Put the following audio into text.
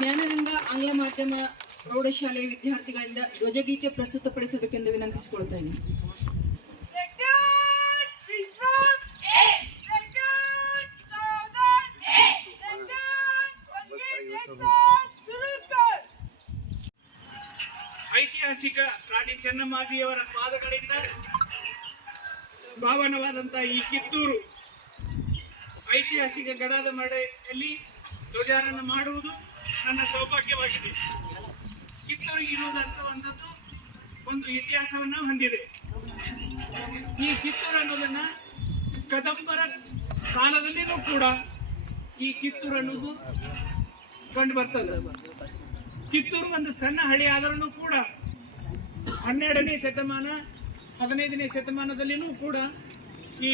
ಜ್ಞಾನಗಂಗಾ ಆಂಗ್ಲ ಮಾಧ್ಯಮ ಪ್ರೌಢಶಾಲೆಯ ವಿದ್ಯಾರ್ಥಿಗಳಿಂದ ಧ್ವಜಗೀತೆ ಪ್ರಸ್ತುತಪಡಿಸಬೇಕೆಂದು ವಿನಂತಿಸಿಕೊಳ್ತಾ ಇದ್ದೀನಿ. ಐತಿಹಾಸಿಕ ರಾಣಿ ಚೆನ್ನಮ್ಮಾಜಿಯವರ ಪಾದಗಳಿಂದ ಭಾವನವಾದಂತಹ ಈ ಕಿತ್ತೂರು ಐತಿಹಾಸಿಕ ಗಡಾದ ಮಳೆಯಲ್ಲಿ ಧ್ವಜಾರೋಹಣ ಮಾಡುವುದು ನನ್ನ ಸೌಭಾಗ್ಯವಾಗಿದೆ. ಕಿತ್ತೂರು ಇರುವುದಂತದ್ದು ಒಂದು ಇತಿಹಾಸವನ್ನ ಹೊಂದಿದೆ. ಈ ಕಿತ್ತೂರು ಅನ್ನೋದನ್ನ ಕದಂಬರ ಕಾಲದಲ್ಲಿನೂ ಕೂಡ ಈ ಕಿತ್ತೂರು ಅನ್ನೋದು ಕಂಡು ಬರ್ತದೆ. ಕಿತ್ತೂರು ಒಂದು ಸಣ್ಣ ಹಳ್ಳಿ ಆದರೂ ಕೂಡ 12ನೇ ಶತಮಾನ 15ನೇ ಶತಮಾನದಲ್ಲಿನೂ ಕೂಡ ಈ